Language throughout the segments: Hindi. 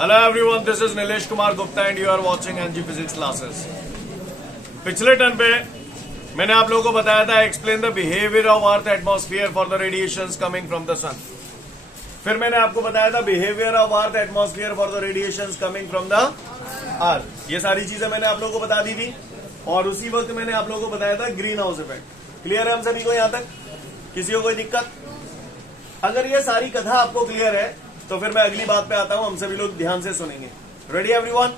Hello everyone, this is Nilesh Kumar Gupta and you are watching NG Physics classes. पिछले टर्न पे मैंने आप लोगों को बताया था explain the behaviour of earth atmosphere for the radiations coming from the sun. फिर मैंने आपको बताया था behaviour of earth atmosphere for the radiations coming from the earth. ये सारी चीजें मैंने आप लोगों को बता दी थी और उसी वक्त मैंने आप लोगों को बताया था ग्रीन हाउस इफेक्ट. क्लियर है हम सभी को? यहां तक किसी को कोई दिक्कत? अगर ये सारी कथा आपको क्लियर है तो फिर मैं अगली बात पे आता हूं. हम सभी लोग ध्यान से सुनेंगे. Ready everyone?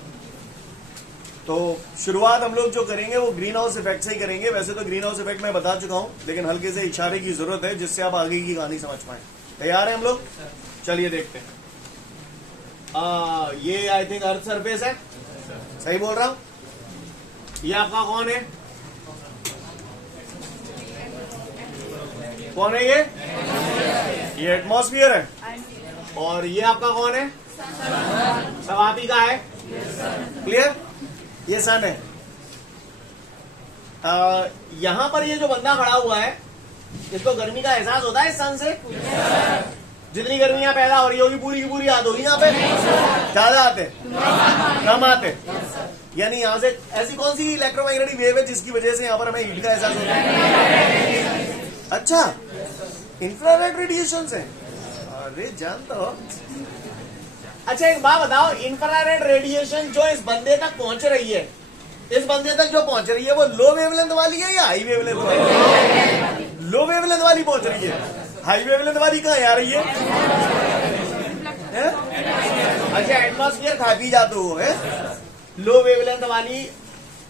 तो शुरुआत हम लोग जो करेंगे वो ग्रीन हाउस इफेक्ट से ही करेंगे. वैसे तो ग्रीन हाउस इफेक्ट मैं बता चुका हूं, लेकिन हल्के से इशारे की जरूरत है जिससे आप आगे की कहानी समझ पाए. तैयार है हम लोग? चलिए देखते हैं. ये आई थिंक अर्थ सरफेस है. सही बोल रहा हूं? ये आपका कौन है? कौन है ये एटमॉस्फेयर है. और ये आपका कौन है? सब आप ही का है. क्लियर? ये सन है. यहां पर ये जो बंदा खड़ा हुआ है इसको गर्मी का एहसास होता है सन से? जितनी गर्मी यहाँ पैदा हो रही होगी पूरी की पूरी याद होगी. यहाँ पे ज्यादा आते कम आते. यानी यहाँ से ऐसी कौन सी इलेक्ट्रोमैग्नेटिक वेव है जिसकी वजह से यहाँ पर हमें हीट का एहसास होता है? अच्छा, इंफ्रारेड रेडिएशन है. अरे जानता हो. अच्छा एक बात बताओ, इंफ्रारेड रेडिएशन जो इस बंदे तक पहुंच रही है, इस बंदे तक जो पहुंच रही है वो लो वेवलेंथ वाली है या हाई वेवलेंथ वाली? लो वेवलेंथ वाली पहुंच रही है. हाई वेवलेंथ वाली कहाँ आ रही है? अच्छा, एटमॉस्फेयर खा पी जाते हो है. लो वेवलेंथ वाली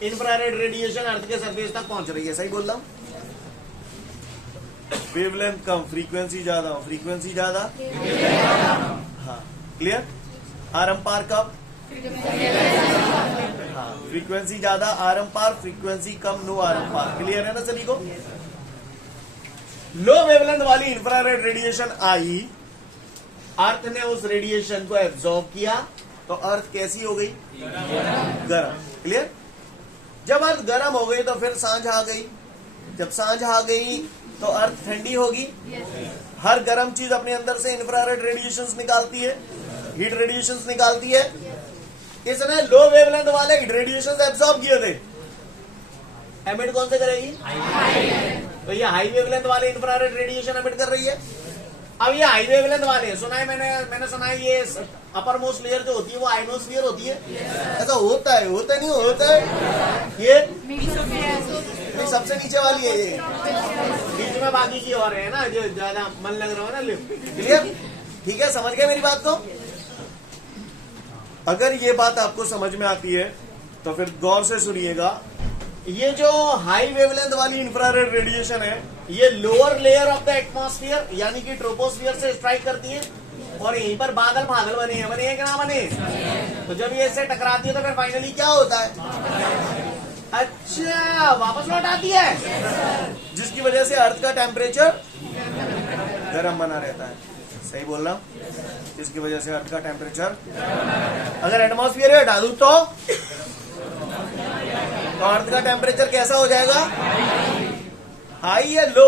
इंफ्रारेड रेडिएशन अर्थ के सरफेस तक पहुंच रही है. सही बोल रहा हूं? वेवलेंथ कम, फ्रीक्वेंसी ज्यादा. फ्रीक्वेंसी ज्यादा. हाँ, क्लियर? आरम पार कब? हाँ, फ्रीक्वेंसी ज्यादा आरम पार, फ्रीक्वेंसी कम नो आरम पार. क्लियर है ना सभी को? लो वेवलेंथ वाली इंफ्रारेड रेडिएशन आई, अर्थ ने उस रेडिएशन को एब्जॉर्ब किया तो अर्थ कैसी हो गई? गर्म. क्लियर? जब अर्थ गर्म हो गई तो फिर सांझ आ गई. जब सांझ आ गई तो अर्थ ठंडी होगी. हर गर्म चीज अपने अंदर से इंफ्रारेड रेडिएशंस निकालती है, हीट रेडिएशंस निकालती है. इसने लो वेवलेंथ वाले हीट रेडिएशंस एब्सॉर्ब किए थे. एमिट कौन से करेगी? तो ये हाई वेवलेंथ वाले इंफ्रारेड रेडिएशन एमिट कर रही है. अब ये हाई वेवलेंथ वाले सुना है मैंने सुना है ये अपर मोस्ट लेयर जो होती है वो आयनोस्फीयर होती है. ऐसा होता है? होता नहीं होता है. ये सबसे नीचे वाली है. ये बीच में बाकी की और है ना जो ज्यादा मन लग रहा है ना लिफ्ट. क्लियर? ठीक है, समझ गए मेरी बात को? अगर ये बात आपको समझ में आती है तो फिर गौर से सुनिएगा. ये जो हाई वेवलेंथ वाली इंफ्रारेड रेडिएशन है ये lower layer of the atmosphere यानी कि ट्रोपोस्फियर से स्ट्राइक करती है और यहीं पर बादल बादल बने हैं कि ना बने. तो जब ये इससे टकराती है तो फिर फाइनली क्या होता है? अच्छा, वापस लौट आती है जिसकी वजह से अर्थ का टेम्परेचर गर्म बना रहता है. सही बोल रहा हूं? जिसकी वजह से अर्थ का टेम्परेचर, अगर एटमॉस्फेयर हटा दूं तो अर्थ का टेम्परेचर कैसा हो जाएगा? हाई या लो?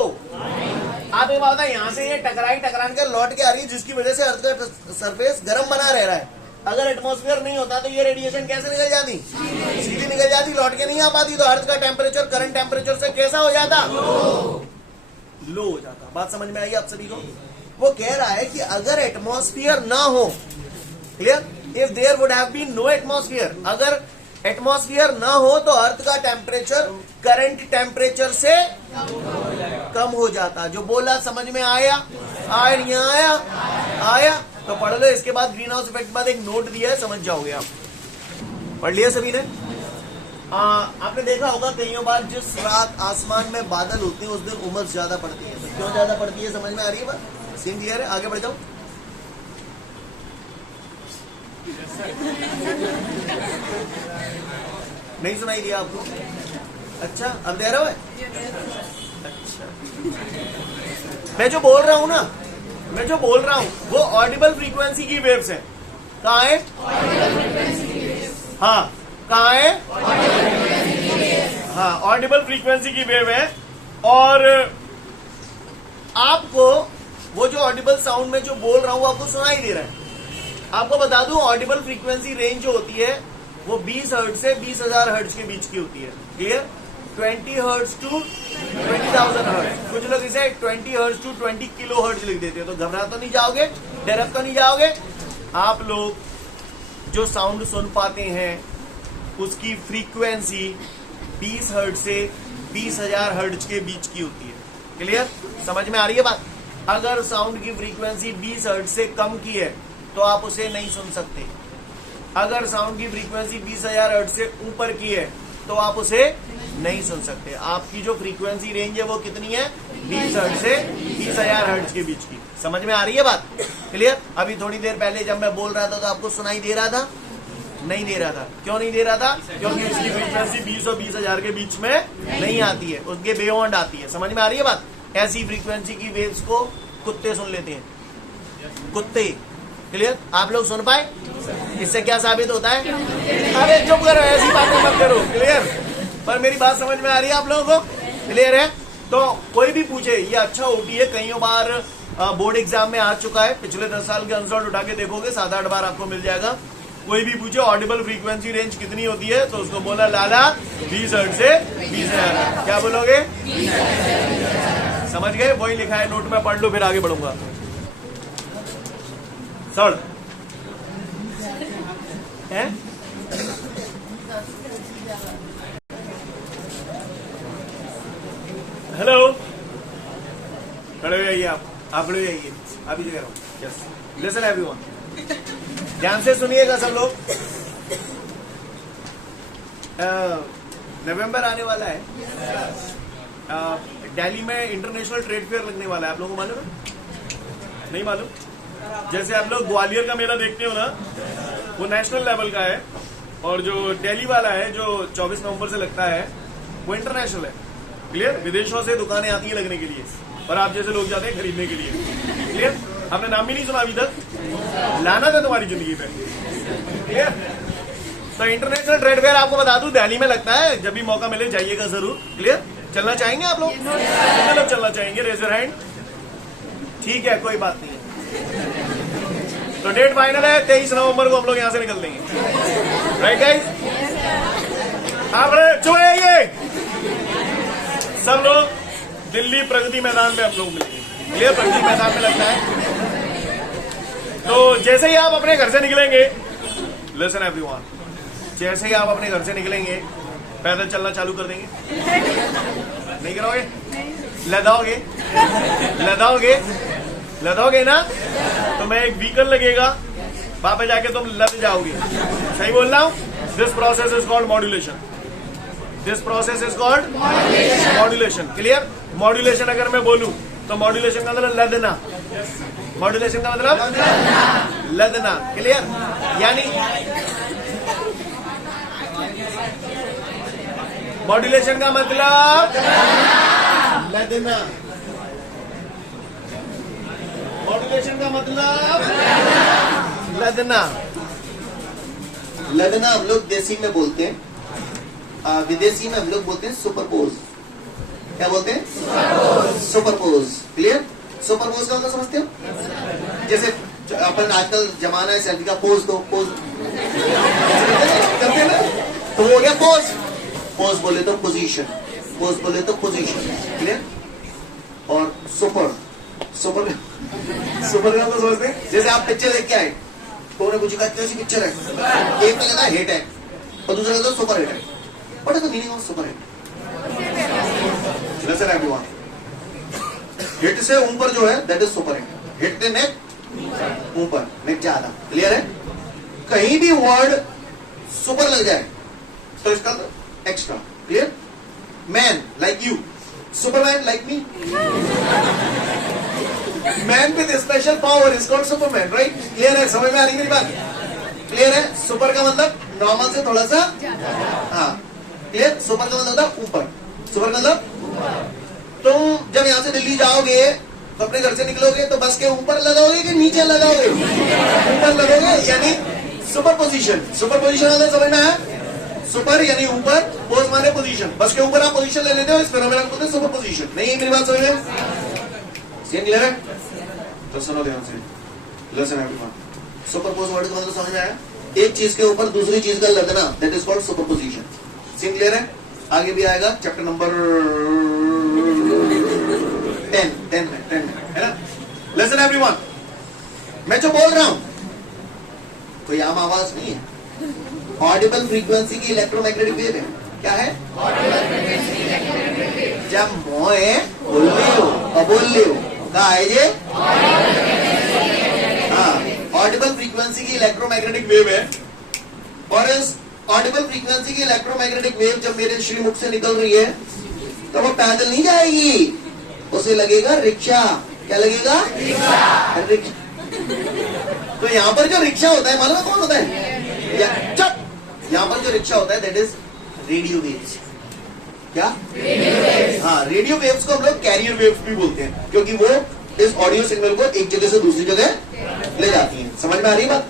आप ये बात है, यहां से ये टकरान के लौट के आ रही है जिसकी वजह से अर्थ का सरफेस गर्म बना रह रहा है. अगर एटमॉस्फेयर नहीं होता तो ये रेडिएशन कैसे निकल जाती? सीधी निकल जाती, लौट के नहीं आ पाती. तो अर्थ का टेम्परेचर करंट टेम्परेचर से कैसा हो जाता? लो हो जाता. बात समझ में आई आप सभी को? वो कह रहा है कि अगर एटमॉस्फेयर ना हो, clear, if there would have been no atmosphere, अगर एटमॉस्फेयर ना हो तो अर्थ का टेम्परेचर करंट टेम्परेचर से कम हो जाता. जो बोला समझ में आया? आया तो पढ़ लो. इसके बाद ग्रीन हाउस इफेक्ट के बाद एक नोट दिया है, समझ जाओगे आप. पढ़ लिया सभी ने? आपने देखा होगा कई बार जिस रात आसमान में बादल होते हैं उस दिन उमस ज्यादा पड़ती है. तो क्यों ज्यादा पड़ती है समझ में आ रही है? बात सीन क्लियर है? आगे बढ़ जाओ. नहीं सुनाई दिया आपको? अच्छा, अब दे रहा है. अच्छा, मैं जो बोल रहा हूं वो ऑडिबल फ्रीक्वेंसी की वेव्स है. कहाँ है? हाँ, कहाँ है? हाँ, ऑडिबल फ्रीक्वेंसी की वेव है. और आपको वो जो ऑडिबल साउंड में जो बोल रहा हूं वो आपको सुनाई दे रहा है. आपको बता दूं ऑडिबल फ्रीक्वेंसी रेंज जो होती है वो 20 हर्ट्ज से 20,000 हर्ट्ज के बीच की होती है। क्लियर? 20 hertz to 20,000 hertz. कुछ लोग इसे 20 हर्ट्ज टू 20 किलो हर्ट्ज लिख देते हैं। तो घबरा तो नहीं जाओगे, डरक तो नहीं जाओगे। आप लोग जो साउंड सुन पाते हैं उसकी फ्रीक्वेंसी 20 हर्ट्ज से 20,000 हर्ट्ज के बीच की होती है। क्लियर? समझ में आ रही है बात? अगर साउंड की फ्रीक्वेंसी 20 हर्ट्ज से कम की है तो आप उसे नहीं सुन सकते। अगर साउंड की फ्रीक्वेंसी 20,000 हर्ट्ज से ऊपर की है तो आप उसे नहीं सुन सकते। आपकी जो फ्रीक्वेंसी रेंज है वो कितनी है? 20 हर्ट्ज से 20,000 हर्ट्ज के बीच की। समझ में आ रही है बात? क्लियर? अभी थोड़ी देर पहले जब मैं बोल रहा था तो आपको सुनाई दे रहा था? नहीं दे रहा था। क्यों नहीं दे रहा था? क्योंकि उसकी फ्रीक्वेंसी 20 और 20,000 के बीच में नहीं आती है, उसके बियॉन्ड आती है। समझ में आ रही है बात? ऐसी फ्रीक्वेंसी की वेव्स को कुत्ते सुन लेते हैं, कुत्ते। क्लियर? आप लोग सुन पाए? इससे क्या साबित होता है? अरे चुप करो, ऐसी बातें मत करो। क्लियर? पर मेरी बात समझ में आ रही है आप लोगों को? क्लियर है? तो कोई भी पूछे, ये अच्छा ओटी है, कई बार बोर्ड एग्जाम में आ चुका है। पिछले 10 साल के आंसर उठा के देखोगे 7-8 बार आपको मिल जाएगा। कोई भी पूछे ऑडिबल फ्रीक्वेंसी रेंज कितनी होती है तो उसको बोला लाला 20 हर्ट्ज से 20,000। क्या बोलोगे? समझ गए? वही लिखा है नोट में, पढ़ लो, फिर आगे बढ़ूंगा। सड़ है? हेलो, खड़े हो जाइए। आप खड़े हो जाइए, अभी कह रहा हूँ। यस, लिसन एवरीवन, ध्यान से सुनिएगा सब लोग। नवंबर आने वाला है, दिल्ली में इंटरनेशनल ट्रेड फेयर लगने वाला है। आप लोगों को मालूम है? नहीं मालूम? जैसे आप लोग ग्वालियर का मेला देखते हो ना, वो नेशनल लेवल का है, और जो दिल्ली वाला है जो 24 नवंबर से लगता है वो इंटरनेशनल है। क्लियर? विदेशों से दुकानें आती हैं लगने के लिए और आप जैसे लोग जाते हैं खरीदने के लिए। क्लियर? आपने नाम भी नहीं सुना अभी तक? लाना था तुम्हारी जिंदगी में। क्लियर? तो इंटरनेशनल ट्रेड फेयर आपको बता दूं दिल्ली में लगता है। जब भी मौका मिले जाइएगा जरूर। क्लियर? चलना चाहेंगे आप लोग? कितने लोग चलना चाहेंगे? Raise your hand. ठीक है, कोई बात नहीं है। तो डेट फाइनल है, 23 नवंबर को हम लोग यहां से निकल देंगे। Right guys? आप चुप रहिए सब लोग। दिल्ली प्रगति मैदान में हम लोग मिलेंगे। क्लियर? प्रगति मैदान में लगता है। तो जैसे ही आप अपने घर से निकलेंगे, लिसन एवरीवन, जैसे ही आप अपने घर से निकलेंगे पैदल चलना चालू कर देंगे। नहीं करोगे? लदाओगे? लदाओगे? लदोगे ना? तो मैं एक व्हीकल लगेगा, वहां पे जाके तुम लद जाओगे। सही बोल रहा हूं? This process is called modulation. This process is called modulation. Clear? Modulation अगर मैं बोलूं तो मॉड्यूलेशन का मतलब लदना। मॉड्यूलेशन का मतलब लदना। क्लियर? यानी मॉड्यूलेशन का मतलब लदना। मॉड्यूलेशन का मतलब लदना। लदना हम लोग देसी में बोलते हैं, विदेशी में हम लोग बोलते हैं सुपरपोज। क्या बोलते हैं? सुपरपोज। क्लियर? सुपरपोज का मतलब समझते हो? जैसे अपन आजकल जमाना है सेल्फी का, पोज दो, पोज करते हैं ना, तो वो हो गया पोज। पोज बोले तो पोजीशन, पोज बोले तो पोजीशन। क्लियर? और सुपर, सुपर सुपर का तो समझते हैं। जैसे आप पिक्चर देख के आए तो उन्हें पूछा कैसी पिक्चर है, एक तो कहता है हिट है और दूसरा कहता है सुपर हिट है। What is the meaning of super hit? Listen everyone, hit से ऊपर जो है that is super hit. Hit से नेक ऊपर, नेक ज्यादा। क्लियर है? कहीं भी वर्ड सुपर लग जाए तो इसका extra. Clear? Man like you, Superman like me. Man with special power is called Superman. Right? Clear है? समझ में आ रही मेरी बात? क्लियर है? सुपर का मतलब नॉर्मल से थोड़ा सा, हाँ। क्लियर? सुपर का मतलब होता ऊपर। सुपर का मतलब तुम जब यहां से दिल्ली जाओगे तो अपने घर से निकलोगे तो बस के ऊपर लगाओगे कि नीचे लगाओगे? ऊपर लगोगे, यानी सुपर पोजीशन। सुपर पोजीशन होता है, समझ में आया? सुपर यानी ऊपर, पोज माने पोजीशन। बस के ऊपर आप पोजीशन ले लेते हो, इस फिनोमेना को बोलते हैं सुपर पोजीशन। नहीं मेरी बात समझ में? सीन क्लियर है? तो सुनो ध्यान से। लिसन एवरीवन, सुपरपोज वर्ड का मतलब समझ में आया? एक चीज के ऊपर दूसरी चीज का लदना, that is called superposition. Scene clear है? आगे भी आएगा चैप्टर नंबर 10 में है ना। लिसन एवरीवन, मैं जो बोल रहा हूं कोई आम आवाज नहीं है। ऑडिबल फ्रीक्वेंसी की इलेक्ट्रोमैग्नेटिक वेव है। क्या है? जब मोए बोल रही हो और बोल रही हो कहा है ये? हाँ, ऑडिबल फ्रीक्वेंसी की इलेक्ट्रोमैग्नेटिक वेव है। और इस ऑडिबल फ्रीक्वेंसी की इलेक्ट्रोमैग्नेटिक वेव जब मेरे श्रीमुख से निकल रही है तो वो पैदल नहीं जाएगी, उसे लगेगा रिक्शा। क्या लगेगा? रिक्शा। तो यहाँ पर जो रिक्शा होता है मालूम है कौन होता है? यहाँ पर जो रिक्शा होता है दैट इज रेडियो वेव्स। क्या? हाँ, रेडियो वेव्स को हम लोग कैरियर वेव्स भी बोलते हैं, क्योंकि वो इस ऑडियो सिग्नल को एक जगह से दूसरी जगह ले जाती हैं। समझ में आ रही है बात?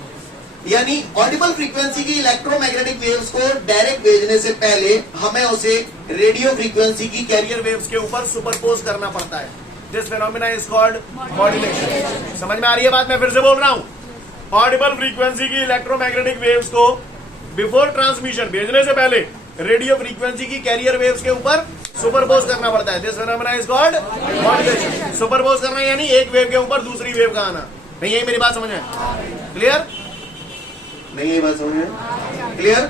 यानी ऑडिबल फ्रीक्वेंसी की इलेक्ट्रोमैग्नेटिक वेव्स को डायरेक्ट भेजने से पहले हमें उसे रेडियो फ्रीक्वेंसी की कैरियर वेव्स के ऊपर सुपरपोज करना पड़ता है। This phenomena is called modulation. समझ में आ रही है बात? मैं फिर से बोल रहा हूं, ऑडिबल फ्रीक्वेंसी की इलेक्ट्रोमैग्नेटिक वेव्स को बिफोर ट्रांसमिशन, भेजने से पहले रेडियो फ्रीक्वेंसी की कैरियर वेव्स के ऊपर सुपरपोज करना पड़ता है। This phenomena is called modulation. Superpose करना यानी एक वेव के ऊपर दूसरी वेव का आना। नहीं, यही मेरी बात समझ में? क्लियर? नहीं, यही बात समझ में? क्लियर?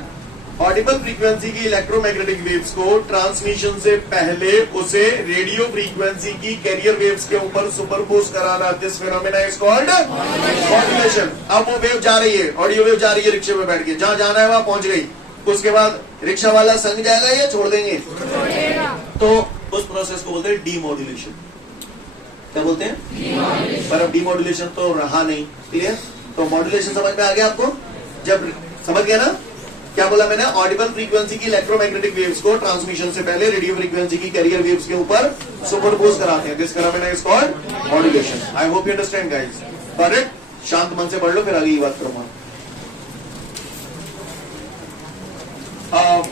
ऑडिबल फ्रीक्वेंसी की इलेक्ट्रोमैग्नेटिक वेव्स को ट्रांसमिशन से पहले उसे रेडियो फ्रीक्वेंसी की कैरियर वेव्स के ऊपर सुपरपोज कराना, this phenomena is called modulation. अब वो वेव जा रही है, ऑडियो वेव जा रही है रिक्शे में बैठ के, जहां जाना है वहां पहुंच गई। उसके बाद रिक्शा वाला संग जाएगा या छोड़ देंगे? तो उस प्रोसेस को बोलते हैं डीमॉड्यूलेशन। क्या बोलते हैं? पर अब डीमॉड्यूलेशन तो रहा नहीं। क्लियर? तो मॉड्यूलेशन समझ में आ गया आपको? जब समझ गया ना क्या बोला मैंने? ऑडिबल फ्रीक्वेंसी की इलेक्ट्रोमैग्नेटिक वेव्स को ट्रांसमिशन से पहले रेडियो फ्रीक्वेंसी की कैरियर वेव्स के ऊपर सुपरपोज कराते हैं। This phenomena is called modulation. I hope you understand guys. Correct? शांत मन से पढ़ लो, फिर आगे की बात करूंगा।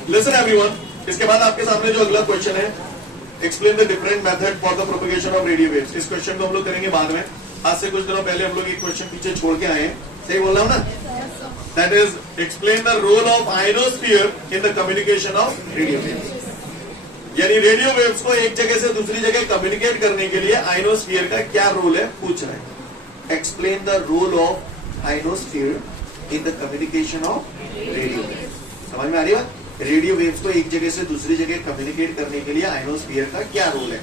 लिसन एवरीवन, इसके बाद आपके सामने जो अगला क्वेश्चन है, explain the different method for the propagation of radio waves. इस क्वेश्चन को हम लोग करेंगे बाद में। आज से कुछ दिनों पहले हम लोग एक क्वेश्चन पीछे छोड़ के आए हैं। सही बोल रहा हूं ना? That is, explain the role of ionosphere in the communication of radio waves. यानी रेडियो वेव्स को एक जगह से दूसरी जगह कम्युनिकेट करने के लिए आइनोस्फीयर का क्या रोल है पूछ रहे हैं। Explain the role of ionosphere in the communication of radio waves. समझ में आ रही बात? रेडियो वेव्स को एक जगह से दूसरी जगह कम्युनिकेट करने के लिए आइनोस्फीयर का क्या रोल है।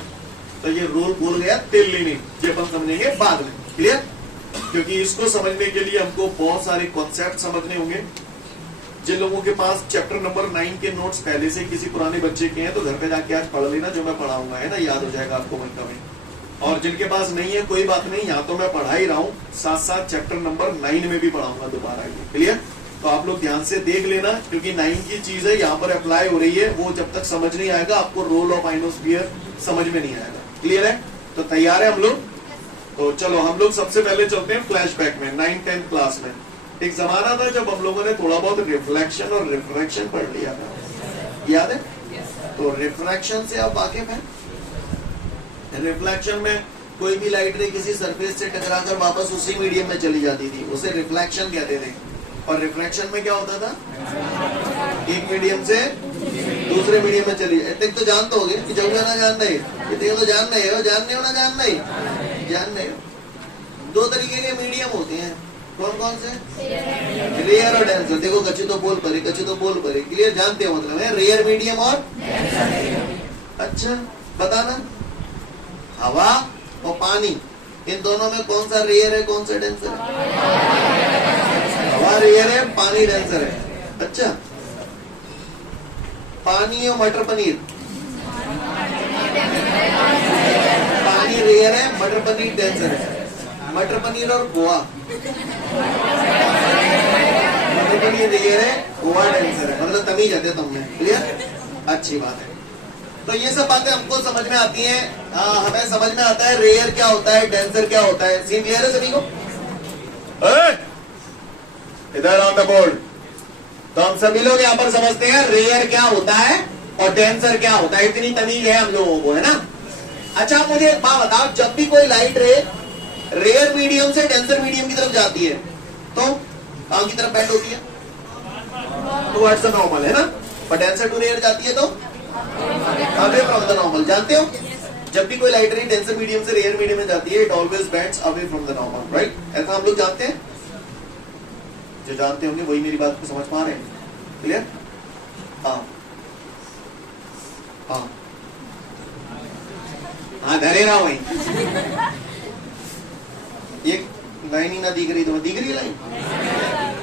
तो ये रोल भूल गया तिल्ली, ये अपन समझेंगे बाद में। क्लियर? क्योंकि इसको समझने के लिए हमको बहुत सारे कॉन्सेप्ट समझने होंगे। जिन लोगों के पास चैप्टर नंबर 9 के नोट्स पहले से किसी पुराने बच्चे के हैं तो घर पे जाके आज पढ़ लेना, जो मैं पढ़ाऊंगा है ना, याद हो जाएगा आपको मन में। और जिनके पास नहीं है कोई बात नहीं, यहाँ तो मैं पढ़ा ही रहा हूँ, साथ साथ चैप्टर नंबर 9 में भी पढ़ाऊंगा दोबारा। क्लियर? तो आप लोग ध्यान से देख लेना, क्योंकि 9 की चीज है यहाँ पर अप्लाई हो रही है, वो जब तक समझ नहीं आएगा आपको रोल ऑफ आइनोस्फीयर समझ में नहीं आएगा। क्लियर है? तो तैयार है हम लोग? तो चलो हम लोग सबसे पहले चलते हैं फ्लैशबैक में। 9-10 क्लास में एक जमाना था जब हम लोगों ने थोड़ा बहुत रिफ्लेक्शन और रिफ्रैक्शन पढ़ लिया था, याद है? तो रिफ्रैक्शन से आप वाकिफ हैं? रिफ्लेक्शन में कोई भी लाइट रे किसी सरफेस से टकराकर वापस उसी मीडियम में चली जाती थी, उसे रिफ्लेक्शन कहते थे। और रिफ्रैक्शन में क्या होता था? एक मीडियम से दूसरे मीडियम में चली जाए। तो जानते हो कि जब ना जान नहीं, तो जान नहीं हो, जानने हो ना जान नहीं, जान नहीं। दो तरीके के मीडियम होते हैं, कौन कौन से? रेयर और डेंसर। देखो कच्ची तो बोल परे, कच्ची तो बोल परे। क्लियर? जानते हो मतलब है रेयर मीडियम और अच्छा बताना। हवा और पानी, इन दोनों में कौन सा रेयर है कौन सा डेंसर है? हवा रेयर है, पानी डेंसर है। अच्छा, पानी और मटर पनीर, पानी रेयर है, मटर पनीर डेंसर है। मटर पनीर और गोवा, मटर पनीर रेयर है, गोवा डेंसर है। मतलब तमीज आते तुमने। क्लियर? अच्छी बात है। तो ये सब बातें हमको समझ में आती हैं। हमें समझ में आता है रेयर क्या होता है, डेंसर क्या होता है। सीन क्लियर है सभी को? इधर ऑन द बोर्ड। तो हम सभी लोग यहाँ पर समझते हैं रेयर क्या होता है और डेंसर क्या होता है। इतनी तमीज है हम लोगों को, है ना? अच्छा मुझे एक बात बताओ, जब भी कोई लाइट रे रेयर मीडियम से डेंसर मीडियम की तरफ जाती है तो कहां की तरफ बेंड होती है? टुवर्ड्स द नॉर्मल, है ना? पर डेंसर टू रेयर जाती है तो अवे फ्रॉम द नॉर्मल। जानते हो जब भी कोई लाइट रे डेंसर मीडियम से रेयर मीडियम में जाती है, it always bends away from the normal, right? ऐसा हम लोग जानते हैं। जो जानते होंगे वही मेरी बात को समझ पा रहे हैं। क्लियर? हाँ हाँ हाँ, धरे रहा वही। ये लाइन ही ना दिख रही तो दिख रही लाइन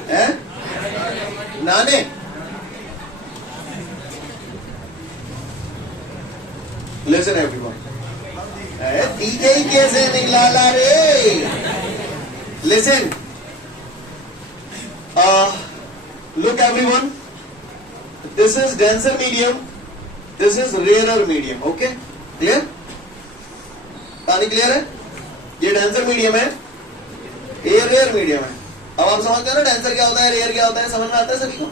है नाने। लिसन एवरीवन, दिखे ही कैसे निकला रे। Listen, look everyone, this is denser medium, this is rarer medium, okay? Clear? कहानी क्लियर है? ये डेंसर मीडियम है, ये रेयर मीडियम है। अब आप समझते हो ना डेंसर क्या होता है, रेयर क्या होता है, समझ में आता है सभी को?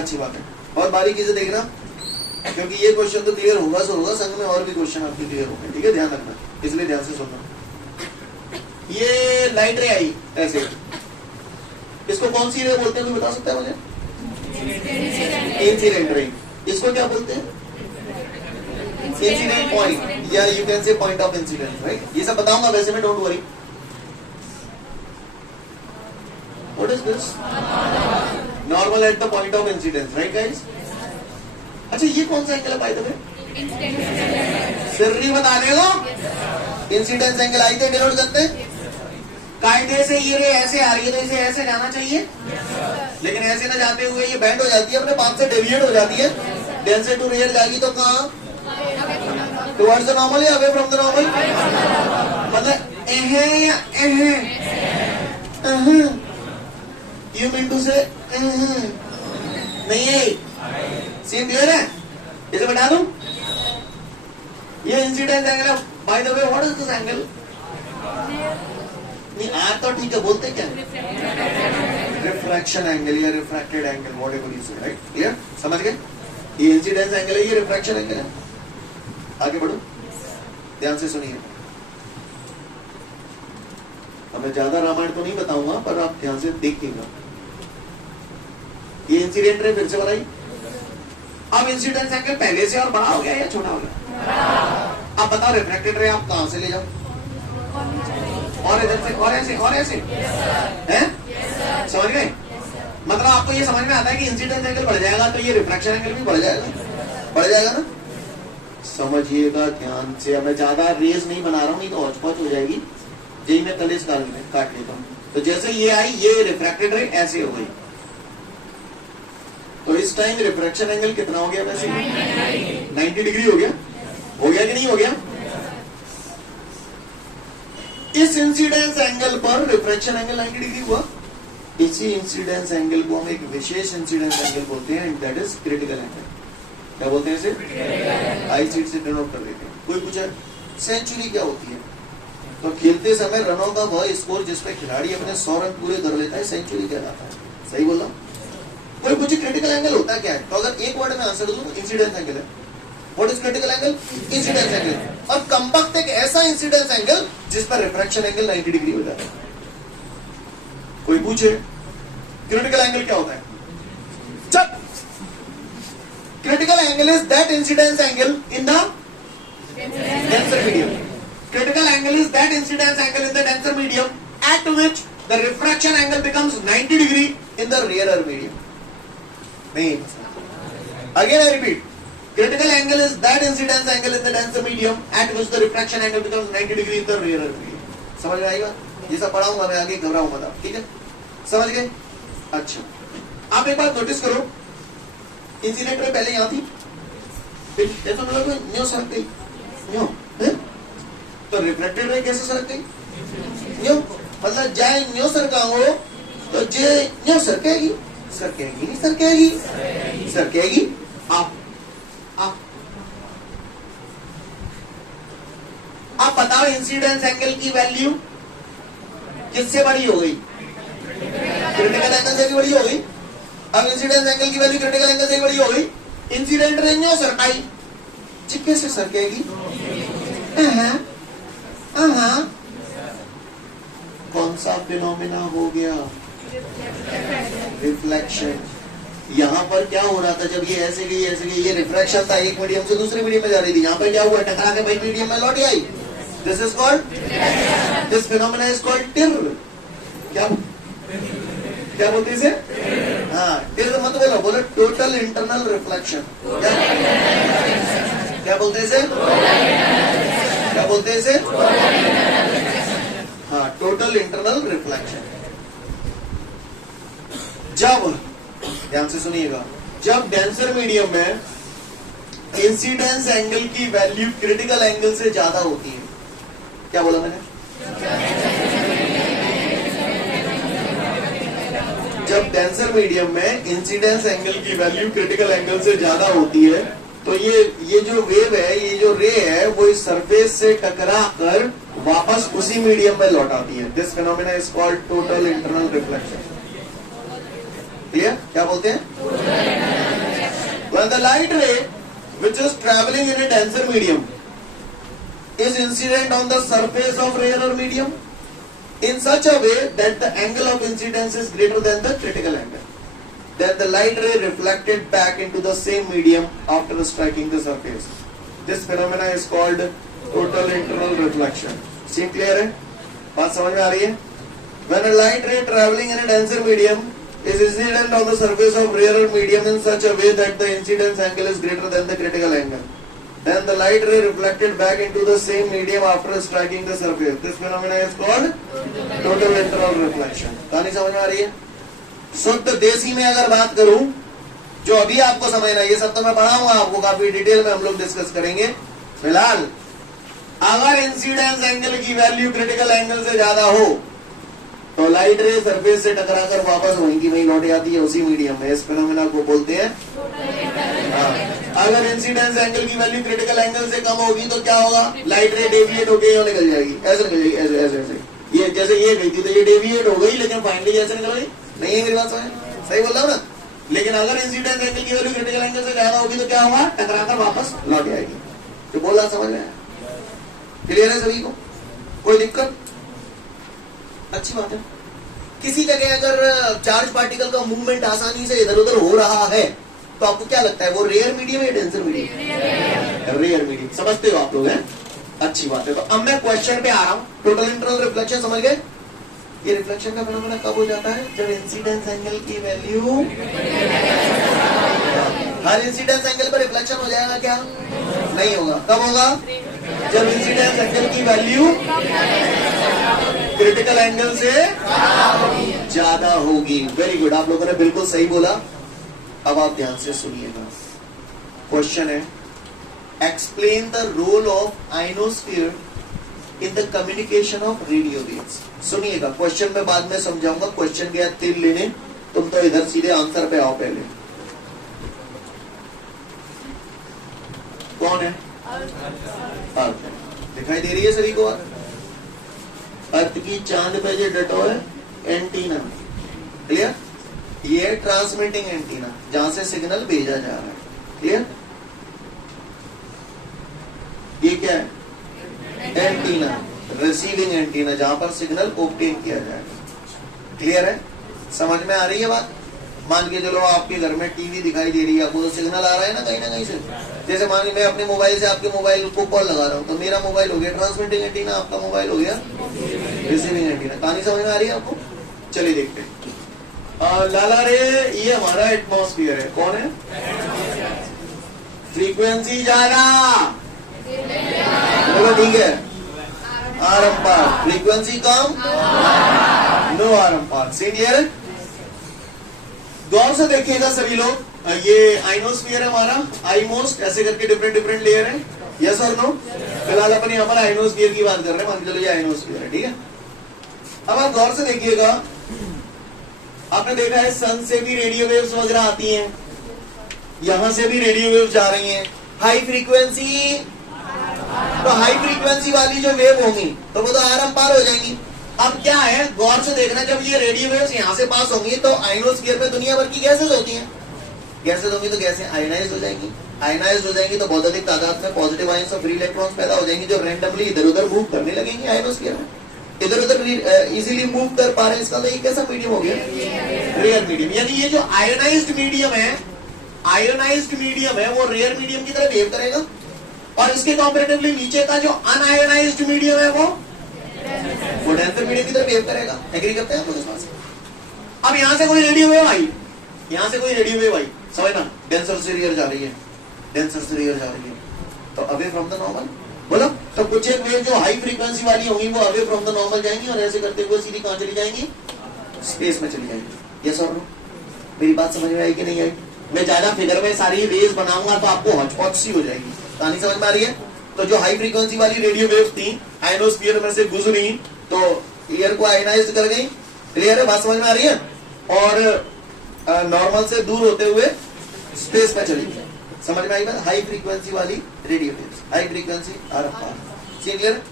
अच्छी बात है। और बारीकी से देखना, क्योंकि ये क्वेश्चन तो क्लियर होगा सो होगा, संग में और भी क्वेश्चन आपके क्लियर होंगे, ठीक है? ध्यान रखना, इसलिए ध्यान से सुनना। ये लाइट रे आई ऐसे, इसको कौन सी रे बोलते हैं, कोई बता सकता है मुझे? Incident ray. इसको क्या बोलते हैं? इंसिडेंट पॉइंट, या you can say point of incident, right? ये सब बताऊंगा वैसे मैं, don't worry. What is this? Normal at the point of incidence, right guys? अच्छा, ये कौन सा एंगल है बाय द वे? सिर्री बता देगा। इंसिडेंस एंगल आई थे डिनोट करते हैं। कायदे से ये रे ऐसे आ रही है तो इसे ऐसे जाना चाहिए, लेकिन ऐसे ना जाते हुए ये बेंड हो जाती है, अपने पाथ से डेविएट हो जाती है। डेंसर टू रेयर जाएगी तो कहां? टुवर्ड्स द नॉर्मल या अवे फ्रॉम द नॉर्मल? मतलब एहे या एहे? यू मीन टू से नहीं है? सीन क्लियर है? इसे बता दूं, ये इंसिडेंस एंगल है। By the way, what is this angle? नहीं आज तो ठीक है, बोलते क्या? रिफ्रैक्शन एंगल या रिफ्रैक्टेड एंगल, व्हाटएवर यू से, राइट? क्लियर? समझ गए? ये इंसिडेंस एंगल है, ये रिफ्रैक्शन एंगल है। आगे बढ़ो, ध्यान से सुनिए। अब मैं ज्यादा रामायण तो नहीं बताऊंगा, पर आप ध्यान से देखिएगा। ये इंसिडेंट रे फिर से बनाई। अब इंसिडेंस एंगल पहले से और बड़ा हो गया या छोटा हो गया? अब बताओ रिफ्रैक्टेड रे आप कहां से ले जाओ? और इधर से, और ऐसे, और ऐसे, हैं? समझ गए? मतलब आपको ये समझ में आता है कि इंसिडेंस एंगल बढ़ जाएगा तो ये रिफ्रैक्शन एंगल भी बढ़ जाएगा, बढ़ जाएगा ना? समझिएगा ध्यान से। अब मैं ज्यादा रेज नहीं बना रहा हूँ, नहीं तो हौच-पौच हो जाएगी। यही मैं कलेज काट लेता हूँ। तो जैसे ये आई, ये रिफ्रैक्टेड रे ऐसे हो गई, तो इस टाइम रिफ्रैक्शन एंगल कितना हो गया? वैसे 90 डिग्री हो गया। हो गया कि नहीं हो गया? इस इंसिडेंस एंगल पर रिफ्रैक्शन एंगल 90 डिग्री हुआ। इसी इंसिडेंस एंगल को हम एक विशेष इंसिडेंस एंगल बोलते हैं, दैट इज क्रिटिकल एंगल। क्या बोलते हैं इसे? आई सीट से डिनोट कर देते हैं। कोई पूछा सेंचुरी क्या होती है, तो खेलते समय रनों का वह स्कोर जिसमें खिलाड़ी अपने 100 रन पूरे कर लेता है, सेंचुरी कहलाता है। सही बोला? कोई पूछे क्रिटिकल एंगल होता क्या है, तो अगर एक वर्ड में आंसर दूं तो इंसिडेंस एंगल है। What is critical angle? Incidence angle. और कमबख्त एक ऐसा इंसिडेंस एंगल जिस पर रिफ्रैक्शन एंगल 90 डिग्री हो जाता है। कोई पूछे क्रिटिकल एंगल क्या होता है? चल, critical angle is that incidence angle in the denser medium. Critical angle is that incidence angle in the denser medium at which the refraction angle becomes 90 degree in the rarer medium. नहीं, again I repeat, critical angle is that incidence angle in the denser medium at which the refraction angle becomes 90 degree in the rarer medium. समझ में आएगा? ये सब पढ़ाऊंगा मैं आगे, घबराऊं मत आप, ठीक है? समझ गए? अच्छा, आप एक बात नोटिस करो, इंसिडेंट में पहले यहाँ थी, फिर ऐसा मतलब न्यू सरक गई, न्यू है? तो रिफ्लेक्टेड रे कैसे सरक गई? न्यू, मतलब जाए न्यू सरका हो तो जे न्यू सरकेगी, सरकेगी नहीं सरकेगी, सरकेगी। आप बताओ इंसिडेंस एंगल की वैल्यू किससे बड़ी हो गई? क्रिटिकल एंगल से भी बड़ी हो गई। अब इंसिडेंस एंगल की वैल्यू क्रिटिकल एंगल से बड़ी हो गई। इंसिडेंट रे न्यू सरकाई, चिक्के से सरकेगी। कौन सा फिनोमेना हो गया? रिफ्लेक्शन। यहाँ पर क्या हो रहा था, जब ये ऐसे गई ये रिफ्रैक्शन था, एक मीडियम से दूसरे मीडियम में जा रही थी। यहाँ पर क्या हुआ, टकरा के वही मीडियम में लौट आई। This is called, this phenomena is called टिर। क्या बोलते हैं इसे? हाँ, टिर मत बोलो टोटल इंटरनल रिफ्लेक्शन। क्या बोलते हैं इसे? क्या बोलते हैं इसे? हाँ, टोटल इंटरनल रिफ्लेक्शन। जब, ध्यान से सुनिएगा, जब डेंसर मीडियम में इंसिडेंस एंगल की वैल्यू क्रिटिकल एंगल से ज्यादा होती है, क्या बोला मैंने? जब डेंसर मीडियम में इंसिडेंस एंगल की वैल्यू क्रिटिकल एंगल से ज्यादा होती है, तो ये जो वेव है, ये जो रे है, वो इस सरफेस से टकरा कर वापस उसी मीडियम में लौट आती है। This phenomena is called total internal reflection. Clear? क्या बोलते हैं? When the light ray which is traveling in a denser medium is incident on the surface of rarer medium in such a way that the angle of incidence is greater than the critical angle, then the light ray reflected back into the same medium after striking the surface. This phenomena is called total internal reflection. Seem clear है? बात समझ में आ रही है? When a light ray traveling in a denser medium is incident on the surface of rarer medium in such a way that the incidence angle is greater than the critical angle, then the light ray reflected back into the same medium after striking the surface. This phenomena is called total internal reflection. कहानी समझ में आ रही है? शुद्ध देसी में अगर बात करूं, जो अभी आपको समझना, ये सब तो मैं पढ़ाऊंगा आपको, काफी डिटेल में हम लोग डिस्कस करेंगे। फिलहाल अगर इंसिडेंस एंगल की वैल्यू क्रिटिकल एंगल से ज्यादा हो, तो लाइट रे सरफेस से टकरा कर वापस वहीं की वहीं लौट आती है, उसी मीडियम में। इस फिनोमेना को बोलते हैं। अगर इंसिडेंस एंगल की वैल्यू क्रिटिकल एंगल से कम होगी तो क्या होगा? लाइट रे डेविएट होकर यहाँ निकल जाएगी, ऐसे निकल जाएगी, ऐसे ऐसे ऐसे। ये जैसे ये गई थी तो ये डेविएट हो गई, लेकिन फाइनली ऐसे निकल गई। नहीं है मेरी बात समझ? सही बोल रहा हूँ ना? लेकिन अगर इंसिडेंस एंगल की वैल्यू क्रिटिकल एंगल से ज्यादा होगी तो क्या होगा? टकरा कर वापस लौट आएगी। तो बोला समझ में? क्लियर है सभी को? कोई दिक्कत? अच्छी बात है। किसी जगह अगर चार्ज पार्टिकल का मूवमेंट आसानी से इधर उधर हो रहा है, तो आपको क्या लगता है, वो रेयर मीडियम है या डेंसर मीडियम? Rare medium. समझते हो आप लोग? हैं, अच्छी बात है। तो अब मैं क्वेश्चन पे आ रहा हूं। टोटल इंटरनल रिफ्लेक्शन समझ गए? ये रिफ्लेक्शन का फिनोमेना कब हो जाता है? जब इंसिडेंस एंगल की वैल्यू, हर इंसिडेंस एंगल पर रिफ्लेक्शन हो जाएगा क्या? नहीं होगा। कब होगा? जब इंसिडेंस एंगल की वैल्यू क्रिटिकल एंगल से ज्यादा होगी। वेरी गुड, आप लोगों ने बिल्कुल सही बोला। अब आप ध्यान से सुनिएगा। क्वेश्चन है, explain the role of ionosphere in the communication of radio waves. सुनिएगा, क्वेश्चन में बाद में समझाऊंगा। क्वेश्चन के बाद तिल लेने, तुम तो इधर सीधे आंसर पे आओ। पहले कौन है? अर्थ। दिखाई दे रही है सभी को? अर्थ की चांद पे जो डटो है एंटीना। क्लियर? ये ट्रांसमिटिंग एंटीना, जहां से सिग्नल भेजा जा रहा है। क्लियर? ये क्या है? एंटीना, रिसीविंग एंटीना, जहां पर सिग्नल ऑब्टेन किया जाएगा। क्लियर है? समझ में आ रही है बात? मान के चलो आपके घर में टीवी दिखाई दे रही है, आपको तो सिग्नल आ रहा है ना कहीं से। जैसे मान लीजिए मैं अपने मोबाइल से आपके मोबाइल को कॉल लगा रहा हूँ, तो मेरा मोबाइल हो गया ट्रांसमिटिंग एंटीना, आपका मोबाइल हो गया रिसीविंग एंटीना। कहानी समझ में आ रही है आपको? चलिए देखते हैं। लाला रे, ये हमारा एटमॉस्फेयर है। कौन है? फ्रीक्वेंसी ज्यादा, बोलो ठीक है। आरएम पार, फ्रीक्वेंसी कम, नो आरएम पार। सी क्लियर? गौर से देखिएगा सभी लोग, ये आइनोस्फीयर है हमारा, आईमोस्ट, ऐसे करके डिफरेंट डिफरेंट लेयर है। यस और नो? फिलहाल अपन यहाँ पर आइनोस्फीयर की बात कर रहे हैं, मान के चलो ये आइनोस्फीयर है। ठीक है? अब आप गौर से देखिएगा, आपने देखा है सन से भी रेडियो वेव्स वगैरह आती हैं, यहां से भी रेडियो वेव्स जा रही हैं। हाई फ्रीक्वेंसी, तो हाई फ्रीक्वेंसी वाली जो वेव होंगी तो वो तो आरएम पार हो जाएंगी। अब क्या है, गौर से देखना, जब ये रेडियो वेव्स यहाँ से पास होंगी तो आइनोस्फीयर में दुनिया भर की गैसेज होती हैं। गैसेज होंगी तो गैसें आयनाइज हो जाएंगी, आयनाइज हो जाएंगी तो बहुत अधिक तादाद में पॉजिटिव आयंस और फ्री इलेक्ट्रॉन्स पैदा हो जाएंगी, जो रैंडमली इधर उधर मूव करने लगेंगी आइनोस्फीयर में। इधर उधर इजीली मूव कर पा रहे हैं, इसका तो ये कैसा मीडियम हो गया? Rare medium. यानी ये जो आयोनाइज्ड मीडियम है, आयोनाइज्ड मीडियम है, वो रेयर मीडियम की तरह बिहेव करेगा, और इसके कंपैरेटिवली नीचे का जो अनआयोनाइज्ड मीडियम है वो डेंसर मीडियम की तरह बिहेव करेगा। एग्री करते हैं आप लोग इस बात से? अब यहां से कोई रेडियो वेव आई, यहां से कोई रेडियो वेव आई, समझना, डेंसर से रेयर जा रही है, डेंसर से रेयर जा रही है, तो अवे फ्रॉम द नॉर्मल बोलो। तो कुछ एक वेव जो हाई फ्रीक्वेंसी वाली होंगी वो अवे फ्रॉम द नॉर्मल जाएंगी, और ऐसे करते हुए सीधी कहां चली जाएंगी? स्पेस में चली जाएंगी। यस और नो? मेरी बात समझ में आई कि नहीं आई? मैं ज्यादा फिगर में सारी रेज बनाऊंगा तो आपको हॉचपॉच सी हो जाएगी। कहानी समझ में आ रही है? तो जो हाई फ्रीक्वेंसी वाली रेडियो वेव्स थी आयनोस्फीयर में से गुजरी तो एयर को आयनाइज कर गई। क्लियर है? बात समझ में आ रही है? और नॉर्मल से दूर होते हुए स्पेस में चली गई। समझ में आई बात? हाई फ्रीक्वेंसी वाली radio waves, high frequency RF। Clear?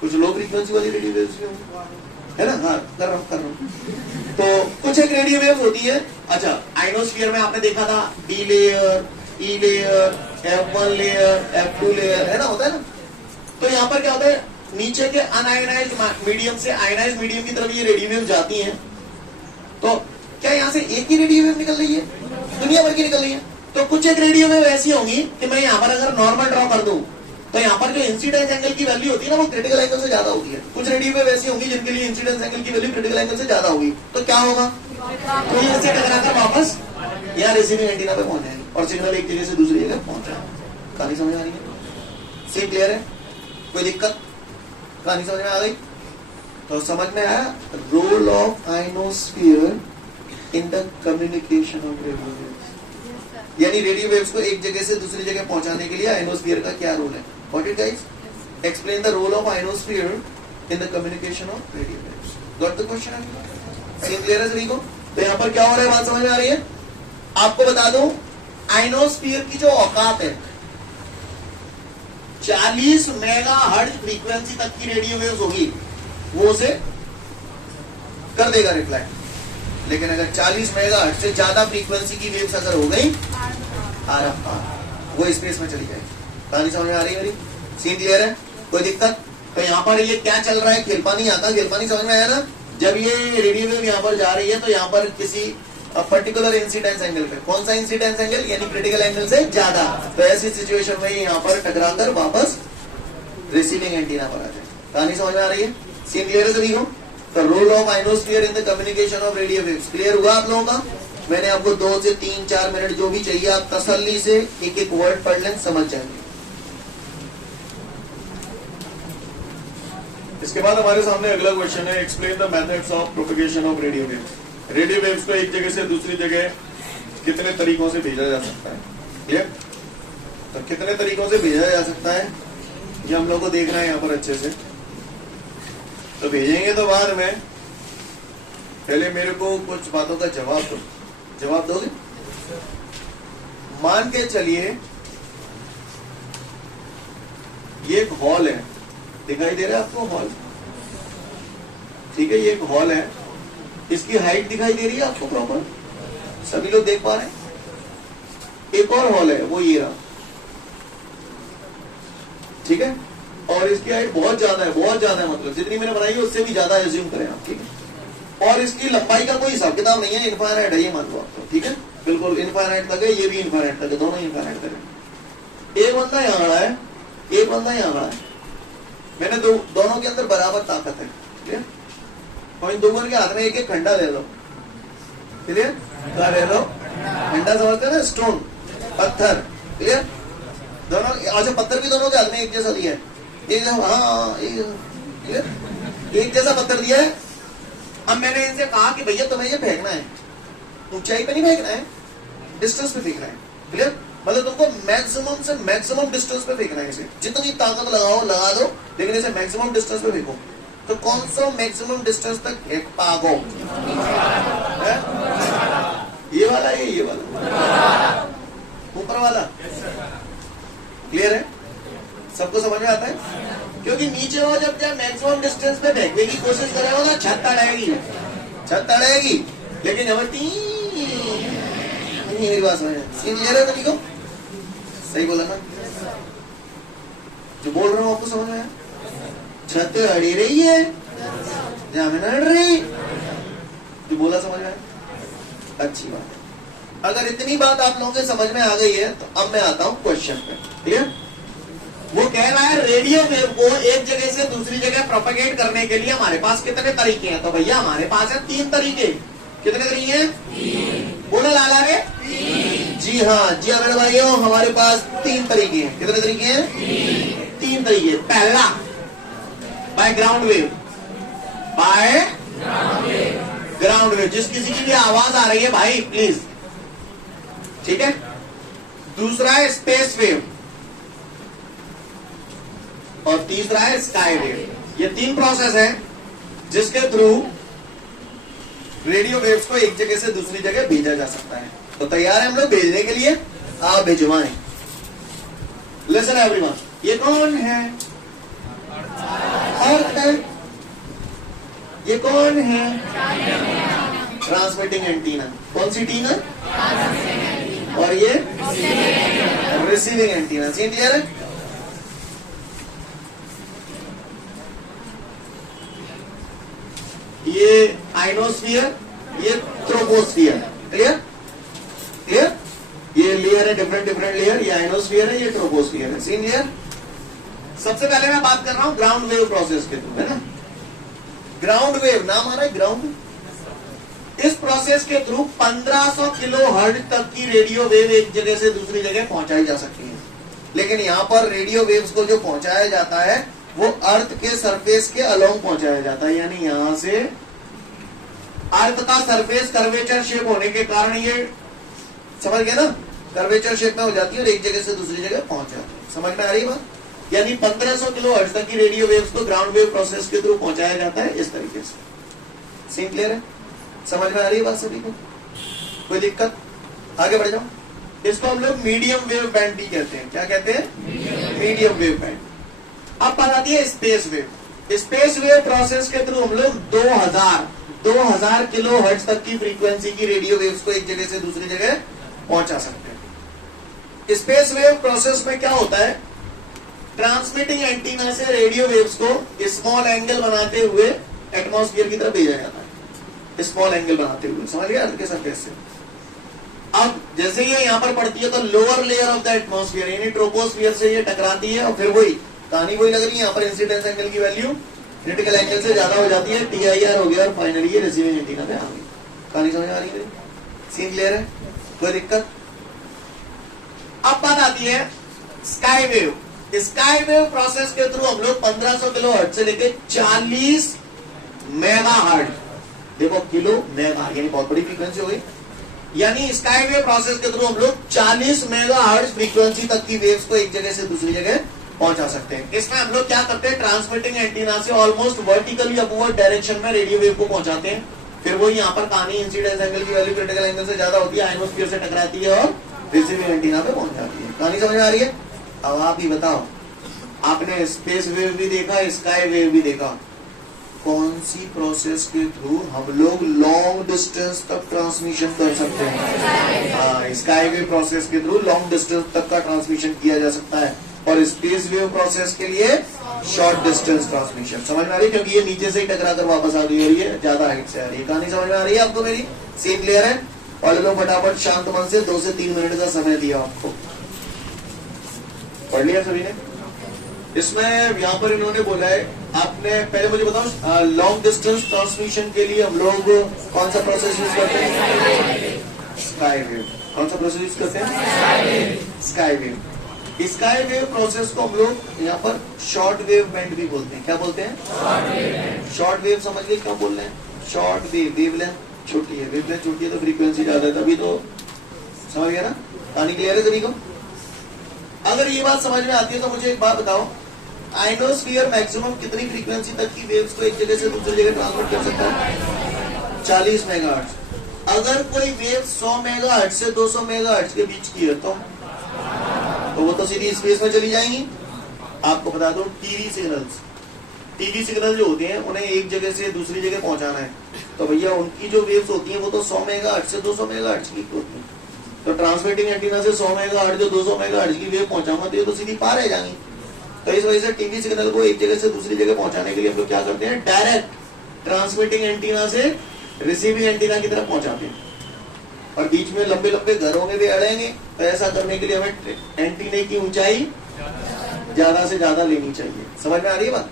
कुछ लो फ्रीक्वेंसी वाली रेडियो वेव्स भी होंगी, है ना? हाँ, कर रहा हूं। तो कुछ एक रेडियो वेव होती है। अच्छा, आयनोस्फीयर में आपने देखा था D layer, E layer, F1 layer, F2 layer, है ना? होता है ना? तो यहाँ पर क्या होता है, नीचे के अनआयोनाइज्ड मीडियम से आयोनाइज्ड मीडियम की तरफ ये रेडियो वेव जाती हैं। तो क्या यहाँ से एक ही रेडियो वेव निकल रही है? दुनिया भर की निकल रही है। तो कुछ एक रेडियो वेव ऐसी होंगी कि मैं यहाँ पर अगर नॉर्मल ड्रॉ कर दूं तो यहाँ पर जो इंसिडेंस एंगल की वैल्यू होती है ना वो क्रिटिकल एंगल से ज्यादा होती है। कुछ रेडियो वेव ऐसी होंगी जिनके लिए इंसिडेंस एंगल की वैल्यू क्रिटिकल एंगल से ज्यादा होगी। तो क्या होगा? तो ये से टकराकर वापस यहाँ रिसीविंग एंटीना पे पहुंच जाएगी और सिग्नल एक जगह से दूसरी जगह पहुंच जाएगा। कहानी समझ आ रही है? सीन क्लियर है? कोई दिक्कत? कहानी समझ में आ गई? तो समझ में आया role of ionosphere in the communication of radio waves. यानी रेडियो वेव्स को एक जगह से दूसरी जगह पहुंचाने के लिए आयनोस्फीयर का क्या रोल है? What it guys? Explain the role of ionosphere in the communication of radio waves. Got the question? Scene clear है सभी को? तो यहाँ पर क्या हो रहा है, बात समझ में आ रही है? आपको बता दूं आयनोस्फीयर की जो औकात है 40 मेगाहर्ट्ज फ्रीक्वेंसी तक की रेडियो वेव्स होगी वो उसे कर देगा रिफ्लेक्ट। लेकिन अगर 40 मेगाहर्ट्ज से ज्यादा फ्रीक्वेंसी की वेव्स अगर हो गई वो स्पेस में चली जाएगी। कहानी समझ में आ रही है मेरी? सीन क्लियर है? कोई दिक्कत? तो यहाँ पर ये क्या चल रहा है, खेलपानी आता, खेलपानी समझ में आया ना? जब ये रेडियो वेव यहाँ पर जा रही है तो यहाँ पर किसी पर्टिकुलर इंसिडेंस एंगल पे, कौन सा इंसिडेंस एंगल? यानी क्रिटिकल एंगल से ज्यादा। तो ऐसी सिचुएशन में यहाँ पर टकराकर वापस रिसीविंग एंटीना पर आ जाए। कहानी समझ में आ रही है? सीन क्लियर है सभी को? तो role of ionosphere in the communication of radio waves clear हुआ आप लोगों का? मैंने आपको 2 से 3-4 मिनट जो भी चाहिए आप तसल्ली से एक एक वर्ड पढ़ लें, समझ जाएंगे। इसके बाद हमारे सामने अगला क्वेश्चन है, explain the methods of propagation of radio waves. Radio waves को एक जगह से दूसरी जगह कितने तरीकों से भेजा जा सकता है? क्लियर? तो कितने तरीकों से भेजा जा सकता है ये हम लोग को देखना है यहाँ पर अच्छे से। तो भेजेंगे तो बाद में, पहले मेरे को कुछ बातों का जवाब दो। जवाब दोगे? मान के चलिए ये एक हॉल है, दिखाई दे रहा है आपको हॉल? ठीक है, ये एक हॉल है, इसकी हाइट दिखाई दे रही है आपको प्रॉपर? सभी लोग देख पा रहे हैं? एक और हॉल है, वो ये रहा, ठीक है, और इसकी हाइट बहुत ज्यादा है, बहुत ज्यादा है, मतलब जितनी मैंने बनाई है उससे भी ज्यादा एज्यूम करें आप, ठीक है। और इसकी लंबाई का कोई हिसाब किताब नहीं है, इनफाइनाइट है ये मान लो आपको, ठीक है, बिल्कुल इनफाइनाइट तक है, ये भी इनफाइनाइट तक है, दोनों इनफाइनाइट तक है। एक बंदा यहाँ खड़ा है, एक बंदा यहाँ खड़ा है, मैंने दोनों के अंदर बराबर ताकत है, ठीक है, और इन दोनों के हाथ में एक एक खंडा ले लो, क्लियर? क्या ले लो? खंडा समझते हैं ना, स्टोन, पत्थर, क्लियर? दोनों, अच्छा पत्थर भी दोनों के हाथ में एक जैसा दिया है, एक हाँ एक जैसा पत्थर दिया है। अब मैंने इनसे कहा कि भैया तुम्हें ये फेंकना है, ऊंचाई पे नहीं फेंकना है, डिस्टेंस पे फेंकना है, क्लियर? मतलब तुमको मैक्सिमम से मैक्सिमम डिस्टेंस पे फेंकना है, इसे जितनी ताकत लगाओ लगा दो, लेकिन इसे मैक्सिमम डिस्टेंस पे फेंको। तो कौन सा मैक्सिमम डिस्टेंस तक फेंक पाओ? ये वाला है, ये वाला ऊपर वाला, क्लियर है? सबको समझ में आता है? क्योंकि नीचे वो जब मैक्सिमम डिस्टेंस पे फेंकने की कोशिश करेगा ना, छत अड़ेगी, छत अड़ेगी, लेकिन जब मेरी बात समझ क्लियर है? तभी को सही बोला ना, जो बोल रहा हूँ आपको समझ में आया? छत अड़ी रही है, जामिनरी। जो बोला समझ में आया? अच्छी बात है। अगर इतनी बात आप लोगों के समझ में आ गई है तो अब मैं आता हूं क्वेश्चन पे। ठीक है, वो कह रहा है रेडियो वेव को एक जगह से दूसरी जगह प्रोपेगेट करने के लिए हमारे पास कितने तरीके हैं? तो भैया हमारे पास है 3 तरीके। कितने तरीके हैं? 3। बोलो लाला रे। जी हाँ मेरे भाइयों, हमारे पास 3 तरीके हैं। कितने तरीके हैं? 3 तरीके। पहला by ground wave, by ground wave. जिस किसी की भी आवाज आ रही है भाई प्लीज, ठीक है। दूसरा है स्पेस वेव और तीसरा है स्काई वेव। ये 3 प्रोसेस है जिसके थ्रू रेडियो वेव्स को एक जगह से दूसरी जगह भेजा जा सकता है। तो तैयार है हम लोग भेजने के लिए? आप भिजवाएं। लिसन एवरीवन, ये कौन है? अर्थ है। ये कौन है? Transmitting antenna. कौन सी टीना? और ये रिसीविंग एंटीना। सीन क्लियर है? ये आइनोस्फीयर, ये ट्रोपोस्फीयर। क्लियर? क्लियर? ये लेयर है, डिफरेंट लेयर। ये आइनोस्फीयर है, ये ट्रोपोस्फीयर है। Scene clear? सबसे पहले मैं बात कर रहा हूं ग्राउंड वेव प्रोसेस के थ्रू, है ना। ग्राउंड वेव नाम आ रहा है ग्राउंड। इस प्रोसेस के थ्रू 1500 किलो हर्ट्ज तक की रेडियो वेव एक जगह से दूसरी जगह पहुंचाई जा सकती है। लेकिन यहां पर रेडियो वेव्स को जो पहुंचाया जाता है वो अर्थ के सरफेस के अलोंग पहुंचाया जाता है। यानी यहां से अर्थ का सरफेस कर्वेचर शेप होने के कारण ये, समझ गए ना, कर्वेचर शेप में हो जाती है और एक जगह से दूसरी जगह पहुंच जाती है। समझ में आ रही बात? यानी 1500 किलो हर्ट्ज तक की रेडियो वेव्स को ग्राउंड वेव प्रोसेस के थ्रू पहुंचाया जाता है इस तरीके से। सीन क्लियर है? समझ में आ रही है बात सभी को? कोई दिक्कत? आगे बढ़ जाओ। इसको हम लोग मीडियम वेव बैंड भी कहते हैं। क्या कहते हैं? Medium wave band. अब बता दिए space wave. Space wave process के थ्रू हम लोग 2000 किलो हर्ट्ज तक की फ्रीक्वेंसी की रेडियो वेव्स को एक जगह से दूसरी जगह पहुंचा सकते हैं। स्पेस वेव प्रोसेस में क्या होता है? ट्रांसमिटिंग एंटीना से रेडियो वेव्स को स्मॉल एंगल बनाते हुए एटमॉस्फेयर की तरफ भेजा जाता है। स्मॉल एंगल बनाते हुए, समझ गया? अर्थ के सरफेस से। अब जैसे ये यहां पर पड़ती है तो lower layer of the atmosphere यानी ट्रोपोस्फियर से ये टकराती है और फिर वही कहानी वही लग रही है। यहाँ पर इंसिडेंस एंगल की वैल्यू क्रिटिकल एंगल से ज्यादा हो जाती है, TIR हो गया और फाइनली ये रिसीविंग एंटीना पे आ गई। कहानी समझ आ रही है? सीन क्लियर है? कोई दिक्कत? अब बात आती है sky wave. Sky wave process के थ्रू हम लोग 1500 किलो हर्ट्ज से लेके 40 मेगा हर्ट्ज, देखो किलो मेगा यानी बहुत बड़ी फ्रीक्वेंसी हो गई। यानी स्काई वेव प्रोसेस के थ्रू हम लोग 40 मेगा हर्ट्ज फ्रीक्वेंसी तक की वेव्स को एक जगह से दूसरी जगह पहुंचा सकते हैं। इसमें हम लोग क्या करते हैं? ट्रांसमिटिंग एंटीना से ऑलमोस्ट वर्टिकली अपवर्ड डायरेक्शन में रेडियो वेव को पहुंचाते हैं। फिर वो यहाँ पर कहानी इंसिडेंस एंगल की वैल्यू क्रिटिकल एंगल से ज्यादा होती है, आइनोस्फीयर से टकराती है और रिसीविंग एंटीना पे पहुंच जाती है। कहानी समझ में आ रही है? अब आप ही बताओ, आपने स्पेस वेव भी देखा, स्काई वेव भी देखा, कौन सी प्रोसेस के थ्रू हम लोग लॉन्ग डिस्टेंस तक ट्रांसमिशन कर सकते हैं? हाँ, स्काई वेव प्रोसेस के थ्रू लॉन्ग डिस्टेंस तक का ट्रांसमिशन किया जा सकता है और स्पेस वेव प्रोसेस के लिए शॉर्ट डिस्टेंस ट्रांसमिशन। समझ में आ रही है? क्योंकि ये नीचे से ही टकरा कर वापस आ गई और ये ज्यादा हाइट से आ रही है। कहानी समझ में आ रही है आपको मेरी? सीन क्लियर है? और लोग फटाफट शांत मन से 2 से 3 मिनट का समय दिया आपको। पढ़ लिया सभी ने? इसमें यहाँ पर इन्होंने बोला है, आपने पहले मुझे बताओ, लॉन्ग डिस्टेंस ट्रांसमिशन के लिए हम लोग कौन सा प्रोसेस यूज करते हैं? Sky wave. कौन सा प्रोसेस यूज करते हैं? Sky wave. Sky wave process को हम लोग यहाँ पर शॉर्ट वेव बैंड भी बोलते हैं। क्या बोलते हैं? Short wave. समझ गए क्या बोल रहे हैं? शॉर्ट वेव, वेवलेंथ छोटी है, वेवलेंथ छोटी है तो फ्रीक्वेंसी ज्यादा है, तभी तो। समझ गया ना? कहानी क्लियर है सभी को? अगर ये बात समझ में आती है तो मुझे एक बात बताओ, आइनोस्फीयर मैक्सिमम कितनी फ्रीक्वेंसी तक की वेव्स को एक जगह से दूसरी जगह ट्रांसमिट कर सकता है? 40 मेगाहर्ट्ज। अगर कोई वेव 100 मेगाहर्ट्ज से 200 मेगाहर्ट्ज के बीच की है तो वो तो सीधी स्पेस में चली जाएंगी। आपको बता दो, टीवी सिग्नल जो होते हैं उन्हें एक जगह से दूसरी जगह पहुंचाना है तो भैया उनकी जो वेव्स होती हैं वो तो 100 मेगाहर्ट्ज से 200 मेगाहर्ट्ज की होती है। तो ट्रांसमिटिंग एंटीना से 100 मेगाहर्ट्ज जो 200 मेगाहर्ट्ज की वेव पहुंचाऊंगा तो ये तो सीधी पार रह जाएंगी। तो इस वजह से टीवी सिग्नल को एक जगह से दूसरी जगह पहुंचाने के लिए हम लोग क्या करते हैं? डायरेक्ट ट्रांसमिटिंग एंटीना से रिसीविंग एंटीना की तरफ पहुंचाते हैं, और बीच में लंबे लंबे घर होंगे भी अड़ेंगे, तो ऐसा करने के लिए हमें एंटीने की ऊंचाई ज्यादा से ज्यादा लेनी चाहिए। समझ में आ रही है बात?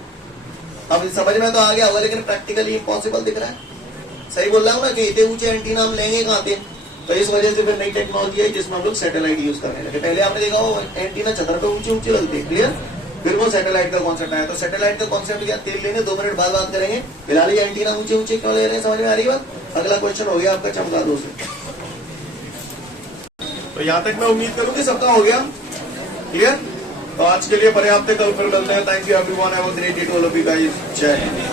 अब समझ में तो आ गया होगा, लेकिन प्रैक्टिकली इम्पॉसिबल दिख रहा है। सही बोल रहा हूँ ना कि इतने ऊंचे एंटीना हम लेंगे कहाँ से? तो इस वजह से फिर नई टेक्नोलॉजी है जिसमें हम लोग सैटेलाइट यूज करने लगे। पहले आपने देखा वो एंटीना छतर पे ऊंचे ऊंचे लगते हैं, क्लियर? फिर वो सैटेलाइट का कॉन्सेप्ट आया। तो सैटेलाइट का कॉन्सेप्ट क्या, तेल लेने 2 मिनट बाद बात करेंगे। फिलहाल ये एंटीना ऊंचे ऊंचे क्यों ले रहे हैं, समझ में आ रही बात? अगला क्वेश्चन हो गया आपका चमगादड़ से। तो यहाँ तक मैं उम्मीद करूँ कि सबका हो गया क्लियर। तो आज के लिए पर्याप्त है, कल फिर मिलते हैं। Thank you everyone, have a great day to all of you guys. जय हिंद।